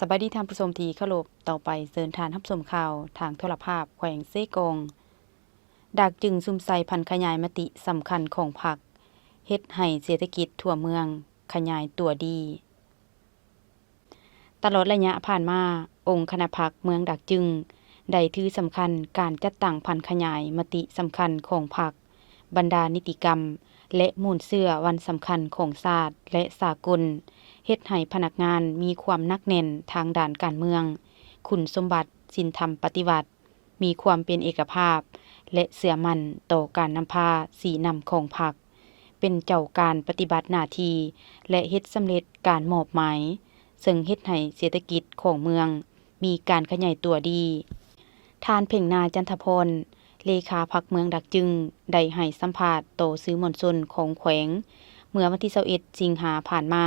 สบายดีท่านผู้ชมที่เคารพต่อไปเชิญทานรับชมข่าวทางโทรภาพแขวงเซกงดักจึงซุ่มใส่พันขยายมติสำคัญของพรรคเฮ็ดให้เศรษฐกิจทั่วเมืองขยายตัวดี ตลอดระยะผ่านมาองค์คณะพรรคเมืองดักจึงได้ถือสำคัญการจัดตั้งพันขยายมติสำคัญของพรรคบรรดานิติกรรมและมูลเชื่อวันสำคัญของชาติและสากลเฮ็ดให้พนักงานมีความหนักแน่นทางด้านการเมืองคุณสมบัติศีลธรรมปฏิบัติมีความเป็นเอกภาพและเชื่อมั่นต่อการนำพาสีนำของพรรคเป็นเจ้าการปฏิบัติหน้าที่และเฮ็ดสำเร็จการมอบหมายซึ่งเฮ็ดให้เศรษฐกิจของเมืองมีการขยายตัวดีท่านเพ่งนาจันทพรเลขาพรรคเมืองดักจึงได้ให้สัมภาษณ์ต่อสื่อมวลชนของแขวงเมื่อวันที่21สิงหาผ่านมา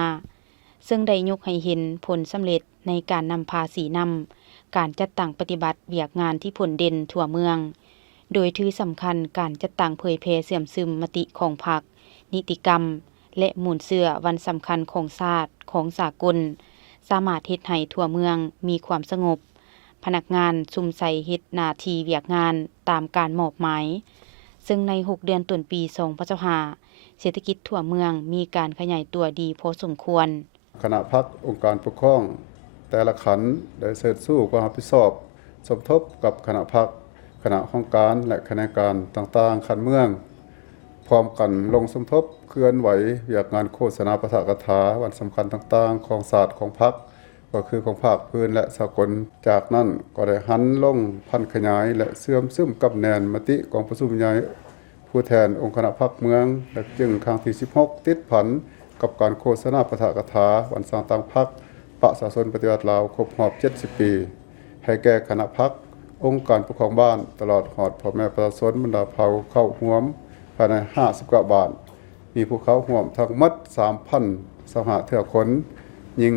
ซึ่งได้ยกให้เห็นผลสำเร็จในการนำพาสีนำการจัดตั้งปฏิบัติเวียกงานที่ผลเด่นทั่วเมืองโดยถือสำคัญการจัดตั้งเผยแพร่เสื่อมซึมมติของพรรคนิติกรรมและมูลเชื่อวันสำคัญของชาติของสากลสามารถเฮ็ดให้ทั่วเมืองมีความสงบพนักงานซุ่มใส่เฮ็ดหน้าที่เวียกงานตามการมอบหมายซึ่งใน6เดือนต้นปี2025เศรษฐกิจทั่วเมืองมีการขยายตัวดีพอสมควรคณะพรรคองค์การปกครองแต่ละขันธ์ได้เสด็จสู้ความรับผิดชอบสมทบกับคณะพรรคคณะของการและคณะการต่างๆขันเมืองพร้อมกันลงสมทบเคลื่อนไหวเวียกงานโฆษณาปาฐกถาวันสำคัญต่างๆของศาสตร์ของพรรคก็คือของภาคพื้นและสากลจากนั้นก็ได้หันลงพันขยายและเสื่อมซึมกับแนนมติของประชุมใหญ่ผู้แทนองค์คณะพรรคเมืองและจึงครั้งที่16ติดผันกับการโฆษณาปาฐกถาวันสร้างตั้งพรรคประชาชนปฏิวัติลาวครบรอบ70ปีให้แก่คณะพรรคองค์การปกครองบ้านตลอดหอดพ่อแม่ประชาชนบรรดาเผ่าเข้าร่วมภายใน50กว่าบาทมีผู้เข้าร่วมทั้งหมด 3,025 เทื่อคนยิง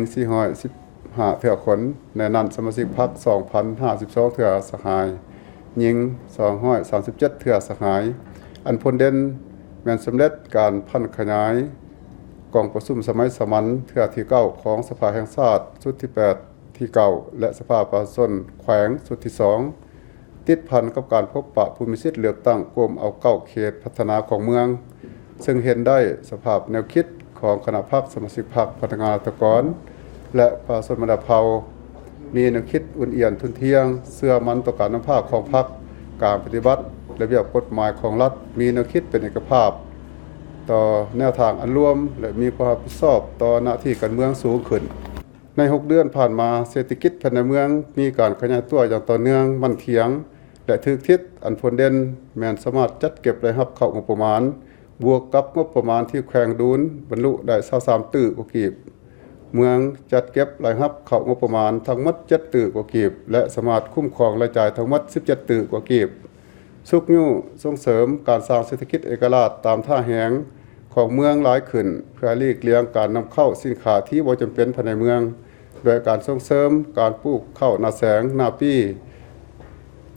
415 เทื่อคนในนั้นสมาชิกพรรค 2,052 เทื่อสหายยิง237 เทื่อสหายอันผลเด่นแม่นสำเร็จการพันขยายกองประชุมสมัยสามัญเทื่อที่9ของสภาแห่งชาติชุดที่8ที่9และสภาประชาชนแขวงชุดที่2ติดพันกับการพบปะผู้มีสิทธิ์เลือกตั้งกลุ่มเอา9เขตพัฒนาของเมืองซึ่งเห็นได้สภาพแนวคิดของคณะพรรคสมาชิกพรรคพนักงานตะกรและประชาชนบรรดาเผ่ามีแนวคิดอุ่นเอียนทุนเที่ยงเสื่อมันต่อการนำพาของพรรคการปฏิบัติระเบียบกฎหมายของรัฐมีแนวคิดเป็นเอกภาพต่อแนวทางอันร่วมและมีความรับผิดชอบต่อหน้าที่การเมืองสูงขึ้นใน6เดือนผ่านมาเศรษฐกิจภายในเมืองมีการขยายตัวอย่างต่อเนื่องมั่นเถียงและถึกทิศอันผลเด่นแม้นสามารถจัดเก็บรายรับเข้างบประมาณบวกกับงบประมาณที่แขวงดูนบรรลุได้23ตื้อกว่ากีบเมืองจัดเก็บรายรับเข้างบประมาณทั้งหมด7ตื้อกว่ากีบและสามารถคุ้มครองรายจ่ายทั้งหมด17ตื้อกว่ากีบสุกยู่ส่งเสริมการสร้างเศรษฐกิจเอกราชตามท่าแหงของเมืองหลายขึ้นเพื่อหลีกเลี่ยงการนำเข้าสินค้าที่บ่จำเป็นภายในเมืองโดยการส่งเสริมการปลูกข้าวนาแสงนาปี้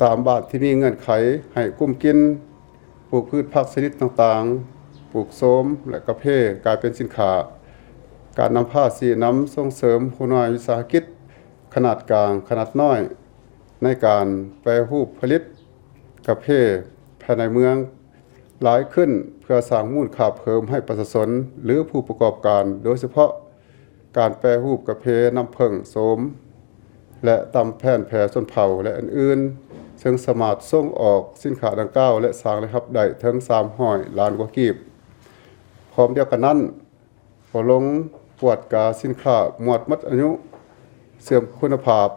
ตามบ้านที่มีเงื่อนไขให้กุ้มกินปลูกพืชผักชนิดต่างๆปลูกโสมและกาแฟกลายเป็นสินค้าการนำผ้าสีน้ำส่งเสริมผู้น้อยวิสาหกิจขนาดกลางขนาดน้อยในการแปรรูปผลิตกาแฟภายในเมืองหลายขึ้นเพื่อสร้างมูลค่าเพิ่มให้ประชาชนหรือผู้ประกอบการโดยเฉพาะการแปรรูปกาแฟน้ำผึ้งโสมและตำแผ่นแผ่ชนเผ่าและอื่นๆซึ่งสามารถส่งออกสินค้าดังกล่าวและสร้างรายรับได้ถึง300ล้านกว่ากีบพร้อมเดียวกันนั้นก็ลงปวดกาสินค้าหมวดมัดอายุเสื่อมคุณภาพ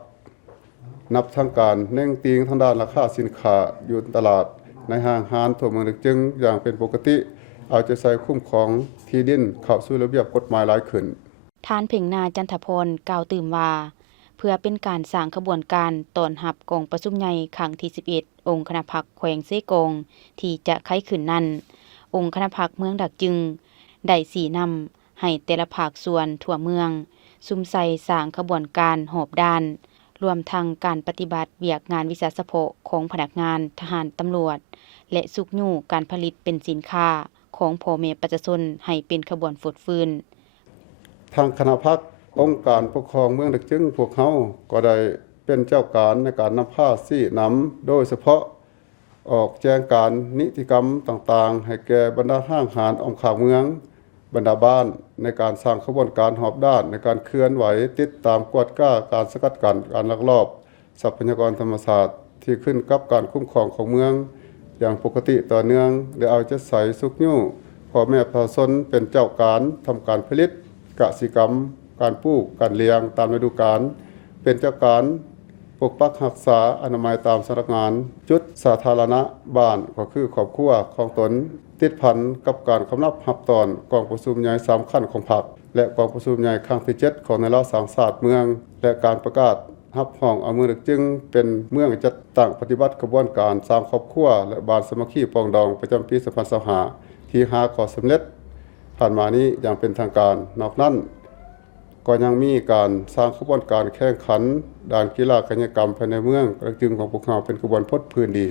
นับทางการเน่งติงทางด้านราคาสินค้าอยู่ตลาดในห้างร้านทั่วเมืองจึงอย่างเป็นปกติเอาใจใส่คุ้มครองที่ดินเข้าสู่ระเบียบกฎหมายหลายขึ้นท่านเพ่งนาจันทพรกล่าวตื่มว่าเพื่อเป็นการสร้างขบวนการต้อนรับกองประชุมใหญ่ครั้งที่11องค์คณะพรรคแขวงเซกงที่จะไขขึ้นนั้นองค์คณะพรรคเมืองดักจึงได้สีนำให้แต่ละภาคส่วนทั่วเมืองซุมใส่สร้างขบวนการหอบด้านรวมทั้งการปฏิบัติเวียกงานวิสาสะโภของพนักงานทหารตำรวจและสุกยู่การผลิตเป็นสินค้าของพ่อแม่ประชาชนให้เป็นขบวนฝุดฟื้นทางคณะพรรค องค์การปกครองเมืองดักจึงพวกเฮาก็ได้เป็นเจ้าการในการนำผ้าซี่นำโดยเฉพาะออกแจ้งการนิติกรรมต่างๆให้แก่บรรดาห้างหารอ้อมข้างเมืองบรรดาบ้านในการสร้างขบวนการหอบด้านในการเคลื่อนไหวติดตามกวดก้าการสกัดกั้นการลักลอบทรัพยากรธรรมชาติที่ขึ้นกับการคุ้มครองของเมืองอย่างปกติต่อเนื่องได้เอาใจใส่สุกยู่พ่อแม่ประชาชนเป็นเจ้าการทำการผลิตกสิกรรมการปลูกการเลี้ยงตามฤดูกาลเป็นเจ้าการปกปักรักษาอนามัยตามสำนักงานจุดสาธารณะบ้านก็คือครอบครัวของตนติดพันกับการกำนับรับตอนกองประชุมใหญ่สำคัญของพรรคและกองประชุมใหญ่ครั้งที่7ของในรัฐสังศาสตร์เมืองและการประกาศรับห้องเอาเมืองดักจึงเป็นเมืองจัดตั้งปฏิบัติกระบวนการสร้างครอบครัวและบ้านสามัคคีปรองดองประจำปี2025ที่หาข้อสำเร็จผ่านมานี้อย่างเป็นทางการนอกนั้นก็ยังมีการสร้างขบวนการแข่งขันด้านกีฬากายกรรมภายในเมืองดักจึงของพวกเราเป็นกระบวนพจน์พื้นดี